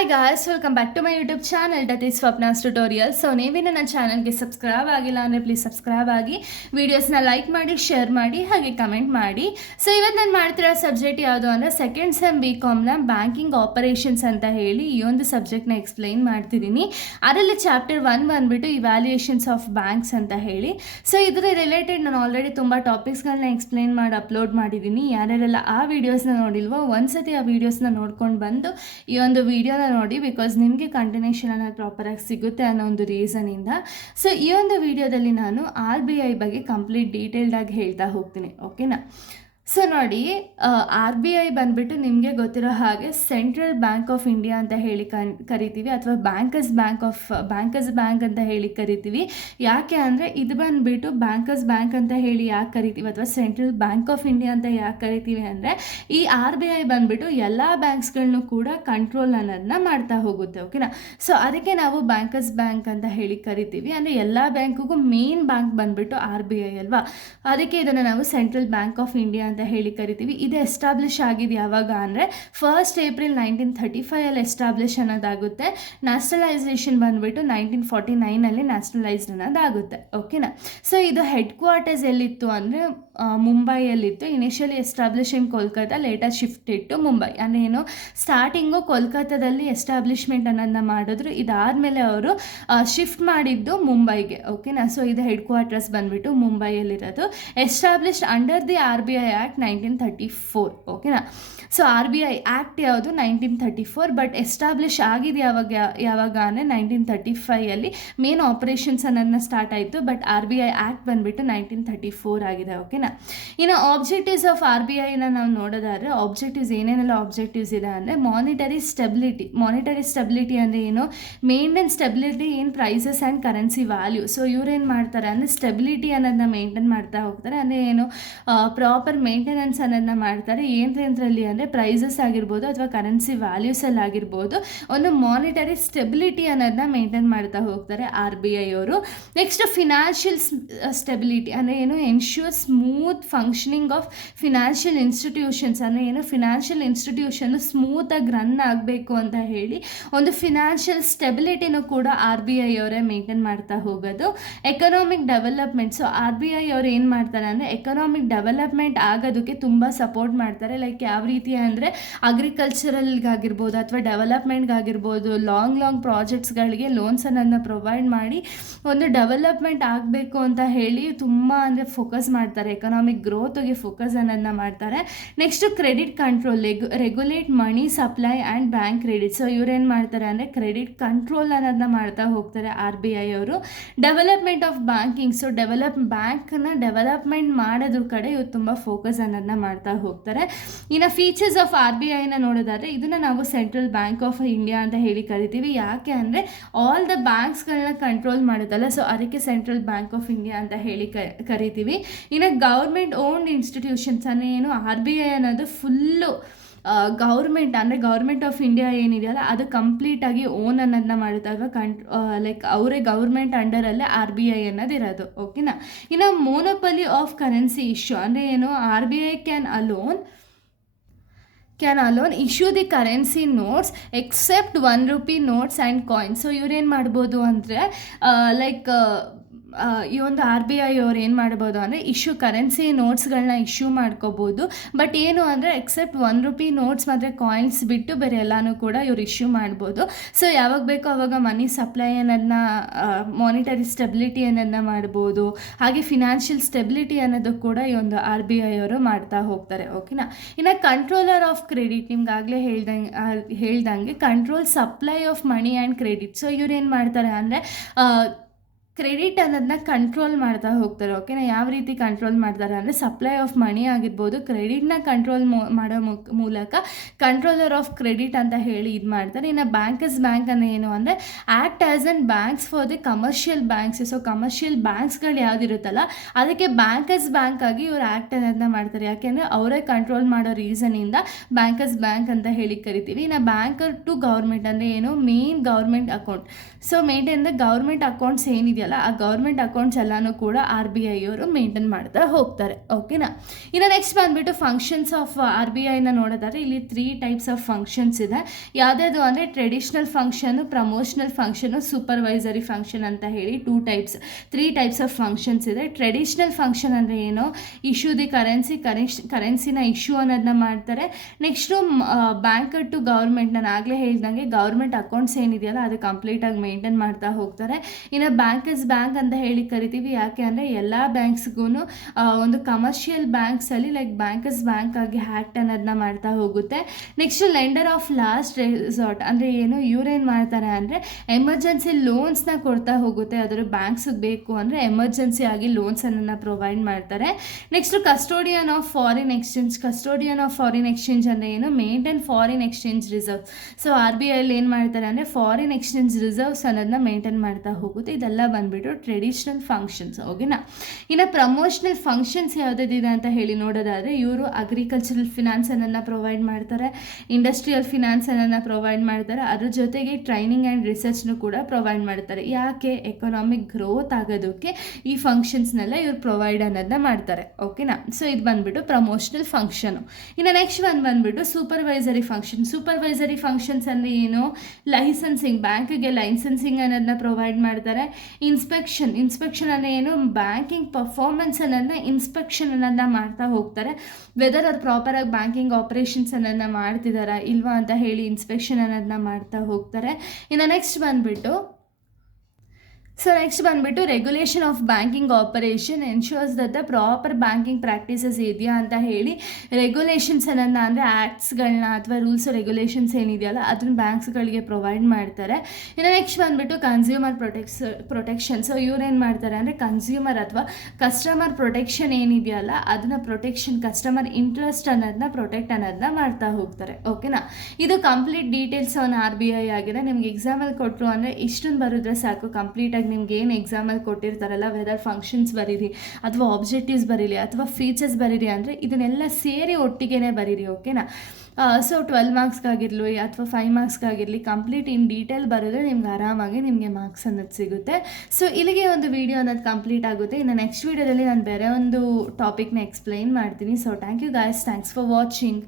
Hi guys, welcome back to my YouTube channel that is Swapna's tutorial. So ನೀವೇನು ನನ್ನ ಚಾನಲ್ಗೆ subscribe ಆಗಿಲ್ಲ ಅಂದರೆ ಪ್ಲೀಸ್ ಸಬ್ಸ್ಕ್ರೈಬ್ ಆಗಿ, ವೀಡಿಯೋಸ್ನ ಲೈಕ್ ಮಾಡಿ, ಶೇರ್ ಮಾಡಿ, ಹಾಗೆ ಕಮೆಂಟ್ ಮಾಡಿ. ಸೊ ಇವತ್ತು ನಾನು ಮಾಡ್ತಿರೋ ಸಬ್ಜೆಕ್ಟ್ ಯಾವುದು ಅಂದರೆ ಸೆಕೆಂಡ್ ಸೆಮ್ BComನ ಬ್ಯಾಂಕಿಂಗ್ ಆಪರೇಷನ್ಸ್ ಅಂತ ಹೇಳಿ ಈ ಒಂದು ಸಬ್ಜೆಕ್ಟ್ನ ಎಕ್ಸ್ಪ್ಲೈನ್ ಮಾಡ್ತಿದ್ದೀನಿ. ಅದರಲ್ಲಿ ಚಾಪ್ಟರ್ 1 ಬಂದುಬಿಟ್ಟು ಇವ್ಯಾಲ್ಯೂಯೇಷನ್ಸ್ ಆಫ್ ಬ್ಯಾಂಕ್ಸ್ ಅಂತ ಹೇಳಿ. ಸೊ ಇದರ ರಿಲೇಟೆಡ್ ನಾನು ಆಲ್ರೆಡಿ ತುಂಬ ಟಾಪಿಕ್ಸ್ಗಳನ್ನ ಎಕ್ಸ್ಪ್ಲೈನ್ ಮಾಡಿ ಅಪ್ಲೋಡ್ ಮಾಡಿದ್ದೀನಿ. ಯಾರ್ಯಾರೆಲ್ಲ ಆ ವೀಡಿಯೋಸ್ನ ನೋಡಿಲ್ವೋ ಒಂದ್ಸತಿ ಆ ವೀಡಿಯೋಸ್ನ ನೋಡ್ಕೊಂಡು ಬಂದು ಈ ಒಂದು ವಿಡಿಯೋನ ನೋಡಿ, ಬಿಕಾಸ್ ನಿಮಗೆ ಕಂಟಿನ್ಯೂಷನ್ ಅನ್ನೋದು ಪ್ರಾಪರಾಗಿ ಸಿಗುತ್ತೆ ಅನ್ನೋ ಒಂದು ರೀಸನಿಂದ. ಸೊ ಈ ಒಂದು ವಿಡಿಯೋದಲ್ಲಿ ನಾನು RBI ಬಗ್ಗೆ ಕಂಪ್ಲೀಟ್ ಡೀಟೇಲ್ಡಾಗಿ ಹೇಳ್ತಾ ಹೋಗ್ತೀನಿ, ಓಕೆನಾ. ಸೊ ನೋಡಿ, RBI ಬಂದುಬಿಟ್ಟು ನಿಮಗೆ ಗೊತ್ತಿರೋ ಹಾಗೆ ಸೆಂಟ್ರಲ್ ಬ್ಯಾಂಕ್ ಆಫ್ ಇಂಡಿಯಾ ಅಂತ ಹೇಳಿ ಕರಿತೀವಿ, ಅಥವಾ ಬ್ಯಾಂಕರ್ಸ್ ಬ್ಯಾಂಕ್ ಅಂತ ಹೇಳಿ ಕರಿತೀವಿ. ಯಾಕೆ ಅಂದರೆ ಇದು ಬಂದುಬಿಟ್ಟು ಬ್ಯಾಂಕರ್ಸ್ ಬ್ಯಾಂಕ್ ಅಂತ ಹೇಳಿ ಯಾಕೆ ಕರಿತೀವಿ, ಅಥವಾ ಸೆಂಟ್ರಲ್ ಬ್ಯಾಂಕ್ ಆಫ್ ಇಂಡಿಯಾ ಅಂತ ಯಾಕೆ ಕರಿತೀವಿ ಅಂದರೆ ಈ RBI ಬಂದುಬಿಟ್ಟು ಎಲ್ಲ ಬ್ಯಾಂಕ್ಸ್ಗಳನ್ನೂ ಕೂಡ ಕಂಟ್ರೋಲ್ ಅನ್ನೋದನ್ನ ಮಾಡ್ತಾ ಹೋಗುತ್ತೆ, ಓಕೆನಾ. ಸೊ ಅದಕ್ಕೆ ನಾವು ಬ್ಯಾಂಕರ್ಸ್ ಬ್ಯಾಂಕ್ ಅಂತ ಹೇಳಿ ಕರಿತೀವಿ. ಅಂದರೆ ಎಲ್ಲ ಬ್ಯಾಂಕಿಗೂ ಮೇನ್ ಬ್ಯಾಂಕ್ ಬಂದುಬಿಟ್ಟು RBI ಅಲ್ವಾ, ಅದಕ್ಕೆ ಇದನ್ನು ನಾವು ಸೆಂಟ್ರಲ್ ಬ್ಯಾಂಕ್ ಆಫ್ ಇಂಡಿಯಾ ಅಂತ ಹೇಳಿ ಕರಿತೀವಿ. ಇದು ಎಸ್ಟಾಬ್ಲಿಷ್ ಆಗಿದೆ ಯಾವಾಗ ಅಂದರೆ 1st ಏಪ್ರಿಲ್ 1935 ಎಸ್ಟಾಬ್ಲಿಷ್ ಅನ್ನೋದಾಗುತ್ತೆ. ನ್ಯಾಷನಲೈಸೇಷನ್ ಬಂದುಬಿಟ್ಟು 1949 ನ್ಯಾಷನಲೈಸ್ಡ್ ಅನ್ನೋದಾಗುತ್ತೆ, ಓಕೆನಾ. ಸೊ ಇದು ಹೆಡ್ ಕ್ವಾರ್ಟರ್ಸ್ ಎಲ್ಲಿತ್ತು ಅಂದರೆ ಮುಂಬೈಯಲ್ಲಿತ್ತು. Initially establish in Kolkata, later shifted to Mumbai. ಅಂದರೆ ಏನು, ಸ್ಟಾರ್ಟಿಂಗು ಕೋಲ್ಕತ್ತಾದಲ್ಲಿ ಎಸ್ಟಾಬ್ಲಿಷ್ಮೆಂಟ್ ಅನ್ನೋದನ್ನ ಮಾಡಿದ್ರು, ಇದಾದಮೇಲೆ ಅವರು ಶಿಫ್ಟ್ ಮಾಡಿದ್ದು ಮುಂಬೈಗೆ, ಓಕೆನಾ. ಸೊ ಇದು ಹೆಡ್ ಕ್ವಾರ್ಟರ್ಸ್ ಬಂದುಬಿಟ್ಟು ಮುಂಬೈಯಲ್ಲಿರೋದು. Established under the RBI act 1934, ಓಕೆನಾ. ಸೊ RBI ಆ್ಯಕ್ಟ್ ಯಾವುದು 1934, ಬಟ್ ಎಸ್ಟಾಬ್ಲಿಷ್ ಆಗಿದೆ ಯಾವಾಗ ಅಂದರೆ 1935 ಮೇನ್ ಆಪರೇಷನ್ಸ್ ಅನ್ನೋದನ್ನ ಸ್ಟಾರ್ಟ್ ಆಯಿತು. ಬಟ್ RBI ಆ್ಯಕ್ಟ್ ಬಂದುಬಿಟ್ಟು 1934 ಆಗಿದೆ, ಓಕೆನಾ. ಇನ್ನು ಆಬ್ಜೆಕ್ಟಿವ್ಸ್ ಆಫ್ RBIನ ನಾವು ನೋಡೋದಾದರೆ ಆಬ್ಜೆಕ್ಟಿವ್ಸ್ ಏನೇನೆಲ್ಲ ಆಬ್ಜೆಕ್ಟಿವ್ಸ್ ಇದೆ ಅಂದರೆ ಮಾನಿಟರಿ ಸ್ಟೆಬಿಲಿಟಿ ಅಂದರೆ ಏನು, maintain stability in prices and currency value. So ಇವ್ರೇನು ಮಾಡ್ತಾರೆ ಅಂದರೆ ಸ್ಟೆಬಿಲಿಟಿ ಅನ್ನೋದನ್ನ ಮೇಂಟೈನ್ ಮಾಡ್ತಾ ಹೋಗ್ತಾರೆ. ಅಂದರೆ ಏನು, ಪ್ರಾಪರ್ ಮೇಂಟೆನೆನ್ಸ್ ಅನ್ನೋದನ್ನ ಮಾಡ್ತಾರೆ. ಏನರಲ್ಲಿ ಅಂದರೆ ಪ್ರೈಸಸ್ ಆಗಿರ್ಬೋದು ಅಥವಾ ಕರೆನ್ಸಿ ವ್ಯಾಲ್ಯೂಸಲ್ಲಿ ಆಗಿರ್ಬೋದು, ಒಂದು ಮಾನಿಟರಿ ಸ್ಟೆಬಿಲಿಟಿ ಅನ್ನೋದನ್ನ ಮೇಂಟೈನ್ ಮಾಡ್ತಾ ಹೋಗ್ತಾರೆ RBI ಅವರು. ನೆಕ್ಸ್ಟ್ ಫಿನಾನ್ಷಿಯಲ್ ಸ್ಟೆಬಿಲಿಟಿ ಅಂದರೆ ಏನು, ensure smooth functioning of financial institutions. ಅಂದರೆ ಏನು, ಫಿನಾನ್ಷಿಯಲ್ ಇನ್ಸ್ಟಿಟ್ಯೂಷನ್ ಸ್ಮೂತಾಗಿ ರನ್ ಆಗಬೇಕು ಅಂತ ಹೇಳಿ ಒಂದು ಫಿನಾನ್ಷಿಯಲ್ ಸ್ಟೆಬಿಲಿಟಿನೂ ಕೂಡ RBI ಅವರೇ ಮೇಂಟೈನ್ ಮಾಡ್ತಾ ಹೋಗೋದು. Economic development. ಸೊ RBI ಅವರು ಏನು ಮಾಡ್ತಾರೆ ಅಂದರೆ ಎಕನಾಮಿಕ್ ಡೆವಲಪ್ಮೆಂಟ್ ಆಗೋದಕ್ಕೆ ತುಂಬ ಸಪೋರ್ಟ್ ಮಾಡ್ತಾರೆ. ಲೈಕ್ ಯಾವ ರೀತಿ ಅಂದರೆ ಅಗ್ರಿಕಲ್ಚರಲ್ಗಾಗಿರ್ಬೋದು ಅಥವಾ ಡೆವಲಪ್ಮೆಂಟ್ಗಾಗಿರ್ಬೋದು, ಲಾಂಗ್ ಪ್ರಾಜೆಕ್ಟ್ಸ್ಗಳಿಗೆ ಲೋನ್ಸ್ ಅನ್ನೋದನ್ನ ಪ್ರೊವೈಡ್ ಮಾಡಿ ಒಂದು ಡೆವಲಪ್ಮೆಂಟ್ ಆಗಬೇಕು ಅಂತ ಹೇಳಿ ತುಂಬ ಅಂದರೆ ಫೋಕಸ್ ಮಾಡ್ತಾರೆ. ಎಕನಾಮಿಕ್ ಗ್ರೋತ್ಗೆ ಫೋಕಸ್ ಅನ್ನೋದನ್ನ ಮಾಡ್ತಾರೆ. Next credit control, regulate money supply and bank credit. So ಇವ್ರೇನು ಮಾಡ್ತಾರೆ ಅಂದರೆ ಕ್ರೆಡಿಟ್ ಕಂಟ್ರೋಲ್ ಅನ್ನೋದನ್ನ ಮಾಡ್ತಾ ಹೋಗ್ತಾರೆ RBI ಅವರು. Development of banking. ಸೊ ಬ್ಯಾಂಕ್ನ ಡೆವಲಪ್ಮೆಂಟ್ ಮಾಡೋದ್ರ ಕಡೆ ಇವ್ರು ತುಂಬ ಫೋಕಸ್ ಅನ್ನೋದನ್ನ ಮಾಡ್ತಾ ಹೋಗ್ತಾರೆ. ಇನ್ನು ಫೀಚರ್ಸ್ ಆಫ್ RBIನ ನೋಡೋದಾದರೆ ಇದನ್ನು ನಾವು ಸೆಂಟ್ರಲ್ ಬ್ಯಾಂಕ್ ಆಫ್ ಇಂಡಿಯಾ ಅಂತ ಹೇಳಿ ಕರಿತೀವಿ. ಯಾಕೆ ಅಂದರೆ ಆಲ್ ದ ಬ್ಯಾಂಕ್ಸ್ಗಳನ್ನ ಕಂಟ್ರೋಲ್ ಮಾಡುತ್ತಲ್ಲ, ಸೊ ಅದಕ್ಕೆ ಸೆಂಟ್ರಲ್ ಬ್ಯಾಂಕ್ ಆಫ್ ಇಂಡಿಯಾ ಅಂತ ಹೇಳಿ ಕರಿತೀವಿ. ಇನ್ನು ಗೌರ್ಮೆಂಟ್ ಓನ್ಡ್ ಇನ್ಸ್ಟಿಟ್ಯೂಷನ್ಸ್ ಅಂದರೆ ಏನು, RBI ಅನ್ನೋದು ಫುಲ್ಲು ಗೌರ್ಮೆಂಟ್ ಆಫ್ ಇಂಡಿಯಾ ಏನಿದೆಯಲ್ಲ ಅದು ಕಂಪ್ಲೀಟಾಗಿ ಓನ್ ಅನ್ನೋದನ್ನ ಮಾಡುತ್ತೆ, ಅಥವಾ ಲೈಕ್ ಅವರೇ ಗೌರ್ಮೆಂಟ್ ಅಂಡರಲ್ಲೇ RBI ಅನ್ನೋದು ಇರೋದು, ಓಕೆನಾ. ಇನ್ನು ಮೋನೋಪಲಿ ಆಫ್ ಕರೆನ್ಸಿ ಇಶ್ಯೂ ಅಂದರೆ ಏನು, RBI can alone issue the currency notes except ₹1 notes and coins. So ಇವ್ರೇನು ಮಾಡ್ಬೋದು ಅಂದರೆ ಲೈಕ್ ಈ ಒಂದು RBI ಅವ್ರು ಏನು ಮಾಡ್ಬೋದು ಅಂದರೆ ಕರೆನ್ಸಿ ನೋಟ್ಸ್ಗಳನ್ನ ಇಶ್ಯೂ ಮಾಡ್ಕೋಬೋದು. ಬಟ್ ಏನು ಅಂದರೆ ಎಕ್ಸೆಪ್ಟ್ ₹1 ನೋಟ್ಸ್ ಮತ್ತು ಕಾಯಿನ್ಸ್ ಬಿಟ್ಟು ಬೇರೆ ಎಲ್ಲನೂ ಕೂಡ ಇವ್ರು ಇಶ್ಯೂ ಮಾಡ್ಬೋದು. ಸೊ ಯಾವಾಗ ಬೇಕೋ ಆವಾಗ ಮನಿ ಸಪ್ಲೈ ಅನ್ನೋದನ್ನ, ಮಾನಿಟರಿ ಸ್ಟೆಬಿಲಿಟಿ ಅನ್ನೋದನ್ನ ಮಾಡ್ಬೋದು. ಹಾಗೆ ಫಿನಾನ್ಷಿಯಲ್ ಸ್ಟೆಬಿಲಿಟಿ ಅನ್ನೋದು ಕೂಡ ಈ ಒಂದು RBI ಅವರು ಮಾಡ್ತಾ ಹೋಗ್ತಾರೆ, ಓಕೆನಾ. ಇನ್ನು ಕಂಟ್ರೋಲರ್ ಆಫ್ ಕ್ರೆಡಿಟ್, ನಿಮ್ಗೆ ಆಗಲೇ ಹೇಳ್ದಂಗೆ control supply of money and credit. So ಇವ್ರು ಏನು ಮಾಡ್ತಾರೆ ಅಂದರೆ ಕ್ರೆಡಿಟ್ ಅನ್ನೋದನ್ನ ಕಂಟ್ರೋಲ್ ಮಾಡ್ತಾ ಹೋಗ್ತಾರೆ, ಓಕೆನಾ. ಯಾವ ರೀತಿ ಕಂಟ್ರೋಲ್ ಮಾಡ್ತಾರೆ ಅಂದರೆ ಸಪ್ಲೈ ಆಫ್ ಮನಿ ಆಗಿರ್ಬೋದು, ಕ್ರೆಡಿಟ್ನ ಕಂಟ್ರೋಲ್ ಮಾಡೋ ಮೂಲಕ ಕಂಟ್ರೋಲರ್ ಆಫ್ ಕ್ರೆಡಿಟ್ ಅಂತ ಹೇಳಿ ಇದು ಮಾಡ್ತಾರೆ. ಇನ್ನು ಬ್ಯಾಂಕರ್ಸ್ ಬ್ಯಾಂಕ್ ಅಂದರೆ ಏನು ಅಂದರೆ act as an banks for the commercial banks. So commercial ಬ್ಯಾಂಕ್ಸ್ಗಳು ಯಾವುದಿರುತ್ತಲ್ಲ ಅದಕ್ಕೆ ಬ್ಯಾಂಕರ್ಸ್ ಬ್ಯಾಂಕ್ ಆಗಿ ಇವರು ಆ್ಯಕ್ಟ್ ಅನ್ನೋದನ್ನ ಮಾಡ್ತಾರೆ. ಯಾಕೆಂದರೆ ಅವರೇ ಕಂಟ್ರೋಲ್ ಮಾಡೋ ರೀಸನಿಂದ ಬ್ಯಾಂಕರ್ಸ್ ಬ್ಯಾಂಕ್ ಅಂತ ಹೇಳಿ ಕರಿತೀವಿ. ಇನ್ನು ಬ್ಯಾಂಕರ್ ಟು ಗೌರ್ಮೆಂಟ್ ಅಂದರೆ ಏನು, main government account. So maintain the government accounts ಏನಿದೆ ಏನಿದೆಯಲ್ಲ ಆ ಗೌರ್ಮೆಂಟ್ ಅಕೌಂಟ್ಸ್ ಎಲ್ಲನೂ ಕೂಡ RBI ಅವರು ಮೇಂಟೈನ್ ಮಾಡ್ತಾ ಹೋಗ್ತಾರೆ. ಓಕೆನಾ. ಇನ್ನು ನೆಕ್ಸ್ಟ್ ಬಂದುಬಿಟ್ಟು ಫಂಕ್ಷನ್ಸ್ ಆಫ್ RBIನ ನೋಡೋದಾದ್ರೆ ಇಲ್ಲಿ 3 ಟೈಪ್ಸ್ ಆಫ್ ಫಂಕ್ಷನ್ಸ್ ಇದೆ. ಯಾವುದ್ಯಾವುದು ಅಂದರೆ traditional function, promotional function, supervisory function ಅಂತ ಹೇಳಿ 3 ಟೈಪ್ಸ್ ಆಫ್ ಫಂಕ್ಷನ್ಸ್ ಇದೆ. ಟ್ರೆಡಿಷ್ನಲ್ ಫಂಕ್ಷನ್ ಅಂದರೆ ಏನು, ಇಶ್ಯೂ ದಿ ಕರೆನ್ಸಿನ ಇಶ್ಯೂ ಅನ್ನೋದನ್ನ ಮಾಡ್ತಾರೆ. ನೆಕ್ಸ್ಟು ಬ್ಯಾಂಕರ್ ಟು ಗೌರ್ಮೆಂಟ್, ನಾನು ಆಗಲೇ ಹೇಳ್ದಂಗೆ ಗೌರ್ಮೆಂಟ್ ಅಕೌಂಟ್ಸ್ ಏನಿದೆಯಲ್ಲ ಅದು ಕಂಪ್ಲೀಟಾಗಿ ಮೇಂಟೈನ್ ಮಾಡ್ತಾ ಹೋಗ್ತಾರೆ. ಇನ್ನು ಬ್ಯಾಂಕರ್ಸ್ ಬ್ಯಾಂಕ್ ಅಂತ ಹೇಳಿ ಕರಿತೀವಿ. ಯಾಕೆ ಅಂದರೆ ಎಲ್ಲ ಬ್ಯಾಂಕ್ಸ್ಗೂ ಒಂದು ಕಮರ್ಷಿಯಲ್ ಬ್ಯಾಂಕ್ಸಲ್ಲಿ ಲೈಕ್ ಬ್ಯಾಂಕರ್ಸ್ ಬ್ಯಾಂಕ್ ಆಗಿ ಆ್ಯಕ್ಟ್ ಅನ್ನೋದನ್ನ ಮಾಡ್ತಾ ಹೋಗುತ್ತೆ. Next lender of last resort ಅಂದರೆ ಏನು, ಇವ್ರೇನು ಮಾಡ್ತಾರೆ ಅಂದರೆ ಎಮರ್ಜೆನ್ಸಿ ಲೋನ್ಸ್ನ ಕೊಡ್ತಾ ಹೋಗುತ್ತೆ. ಅದರ ಬ್ಯಾಂಕ್ಸ್ಗೆ ಬೇಕು ಅಂದರೆ ಎಮರ್ಜೆನ್ಸಿ ಆಗಿ ಲೋನ್ಸನ್ನು ಪ್ರೊವೈಡ್ ಮಾಡ್ತಾರೆ. Next custodian of foreign exchange. Custodian of foreign exchange ಅಂದರೆ ಏನು, maintain foreign exchange reserve. So RBI ಏನು ಮಾಡ್ತಾರೆ ಅಂದರೆ ಫಾರಿನ್ ಎಕ್ಸ್ಚೇಂಜ್ ರಿಸರ್ವ್ಸ್ ಅನ್ನೋದನ್ನ ಮೇಂಟೈನ್ ಮಾಡ್ತಾ ಹೋಗುತ್ತೆ. ಇದೆಲ್ಲ ಬಂದುಬಿಟ್ಟು ಟ್ರೆಡಿಷ್ನಲ್ ಫಂಕ್ಷನ್ಸ್. ಓಕೆನಾ. ಇನ್ನು ಪ್ರಮೋಷನಲ್ ಫಂಕ್ಷನ್ಸ್ ಯಾವುದಿದೆ ಅಂತ ಹೇಳಿ ನೋಡೋದಾದರೆ ಇವರು ಅಗ್ರಿಕಲ್ಚರಲ್ ಫಿನಾನ್ಸ್ ಅನ್ನೋದನ್ನ ಪ್ರೊವೈಡ್ ಮಾಡ್ತಾರೆ, ಇಂಡಸ್ಟ್ರಿಯಲ್ ಫಿನಾನ್ಸ್ ಅನ್ನೋದನ್ನ ಪ್ರೊವೈಡ್ ಮಾಡ್ತಾರೆ. ಅದ್ರ ಜೊತೆಗೆ ಟ್ರೈನಿಂಗ್ ಆ್ಯಂಡ್ ರಿಸರ್ಚ್ನು ಕೂಡ ಪ್ರೊವೈಡ್ ಮಾಡ್ತಾರೆ. ಯಾಕೆ, ಎಕನಾಮಿಕ್ ಗ್ರೋತ್ ಆಗೋದಕ್ಕೆ ಈ ಫಂಕ್ಷನ್ಸ್ನೆಲ್ಲ ಇವ್ರು ಪ್ರೊವೈಡ್ ಅನ್ನೋದನ್ನ ಮಾಡ್ತಾರೆ. ಓಕೆನಾ. ಸೊ ಇದು ಬಂದುಬಿಟ್ಟು ಪ್ರಮೋಷನಲ್ ಫಂಕ್ಷನು. ಇನ್ನು ನೆಕ್ಸ್ಟ್ ಬಂದುಬಿಟ್ಟು ಸೂಪರ್ವೈಸರಿ ಫಂಕ್ಷನ್. ಸೂಪರ್ವೈಸರಿ ಫಂಕ್ಷನ್ಸ್ ಅಂದರೆ ಏನು, ಲೈಸೆನ್ಸಿಂಗ್, ಬ್ಯಾಂಕಿಗೆ ಲೈಸೆನ್ಸಿಂಗ್ ಅನ್ನೋದನ್ನ ಪ್ರೊವೈಡ್ ಮಾಡ್ತಾರೆ. ಇನ್ಸ್ಪೆಕ್ಷನ್ ಅಂದರೆ ಏನು, ಬ್ಯಾಂಕಿಂಗ್ ಪರ್ಫಾರ್ಮೆನ್ಸ್ ಅನ್ನೋದನ್ನ ಇನ್ಸ್ಪೆಕ್ಷನ್ ಅನ್ನೋದನ್ನ ಮಾಡ್ತಾ ಹೋಗ್ತಾರೆ. ವೆದರ್ ಅವ್ರು ಪ್ರಾಪರಾಗಿ ಬ್ಯಾಂಕಿಂಗ್ ಆಪರೇಷನ್ಸ್ ಅನ್ನೋದನ್ನ ಮಾಡ್ತಿದ್ದಾರಾ ಇಲ್ವಾ ಅಂತ ಹೇಳಿ ಇನ್ಸ್ಪೆಕ್ಷನ್ ಅನ್ನೋದನ್ನ ಮಾಡ್ತಾ ಹೋಗ್ತಾರೆ. ಇನ್ನು ನೆಕ್ಸ್ಟ್ ಬಂದುಬಿಟ್ಟು regulation of banking operation ensures that the proper banking practices ಇದೆಯಾ ಅಂತ ಹೇಳಿ ರೆಗ್ಯುಲೇಷನ್ಸ್ ಅನ್ನೋದನ್ನ ಅಂದರೆ ಆ್ಯಕ್ಟ್ಸ್ಗಳನ್ನ ಅಥವಾ ರೂಲ್ಸ್ ರೆಗ್ಯುಲೇಷನ್ಸ್ ಏನಿದೆಯಲ್ಲ ಅದನ್ನ ಬ್ಯಾಂಕ್ಸ್ಗಳಿಗೆ ಪ್ರೊವೈಡ್ ಮಾಡ್ತಾರೆ. ಇನ್ನು ನೆಕ್ಸ್ಟ್ ಬಂದುಬಿಟ್ಟು ಕನ್ಸ್ಯೂಮರ್ ಪ್ರೊಟೆಕ್ಷನ್. ಸೊ ಇವ್ರೇನು ಮಾಡ್ತಾರೆ ಅಂದರೆ ಕನ್ಸ್ಯೂಮರ್ ಅಥವಾ ಕಸ್ಟಮರ್ ಪ್ರೊಟೆಕ್ಷನ್ ಏನಿದೆಯಲ್ಲ ಅದನ್ನ ಕಸ್ಟಮರ್ ಇಂಟ್ರೆಸ್ಟ್ ಅನ್ನೋದನ್ನ ಪ್ರೊಟೆಕ್ಟ್ ಅನ್ನೋದನ್ನ ಮಾಡ್ತಾ ಹೋಗ್ತಾರೆ. ಓಕೆನಾ. ಇದು ಕಂಪ್ಲೀಟ್ ಡೀಟೇಲ್ಸ್ RBI ಆಗಿದೆ. ನಿಮ್ಗೆ ಎಕ್ಸಾಮಲ್ಲಿ ಕೊಟ್ಟರು ಅಂದರೆ ಇಷ್ಟೊಂದು ಬರೆದ್ರೆ ಸಾಕು, ಕಂಪ್ಲೀಟಾಗಿ ನಿಮ್ಗೆ ಏನು ಎಕ್ಸಾಮಲ್ಲಿ ಕೊಟ್ಟಿರ್ತಾರಲ್ಲ ವೆದರ್ ಫಂಕ್ಷನ್ಸ್ ಬರೀರಿ ಅಥವಾ ಆಬ್ಜೆಕ್ಟಿವ್ಸ್ ಬರೀರಿ ಅಥವಾ ಫೀಚರ್ಸ್ ಬರೀರಿ ಅಂದರೆ ಇದನ್ನೆಲ್ಲ ಸೇರಿ ಒಟ್ಟಿಗೆ ಬರೀರಿ. ಓಕೆನಾ. ಸೊ 12 ಮಾರ್ಕ್ಸ್ಗಾಗಿರಲಿ ಅಥವಾ 5 ಮಾರ್ಕ್ಸ್ಗಾಗಿರಲಿ ಕಂಪ್ಲೀಟ್ ಇನ್ ಡೀಟೇಲ್ ಬರೆದ್ರೆ ನಿಮ್ಗೆ ಆರಾಮಾಗಿ ನಿಮಗೆ ಮಾರ್ಕ್ಸ್ ಅನ್ನೋದು ಸಿಗುತ್ತೆ. ಸೊ ಇಲ್ಲಿಗೆ ಒಂದು ವಿಡಿಯೋ ಅನ್ನೋದು ಕಂಪ್ಲೀಟ್ ಆಗುತ್ತೆ. ಇನ್ನು ನೆಕ್ಸ್ಟ್ ವೀಡಿಯೋದಲ್ಲಿ ನಾನು ಬೇರೆ ಒಂದು ಟಾಪಿಕ್ನ ಎಕ್ಸ್ಪ್ಲೈನ್ ಮಾಡ್ತೀನಿ. So thank you guys, thanks for watching.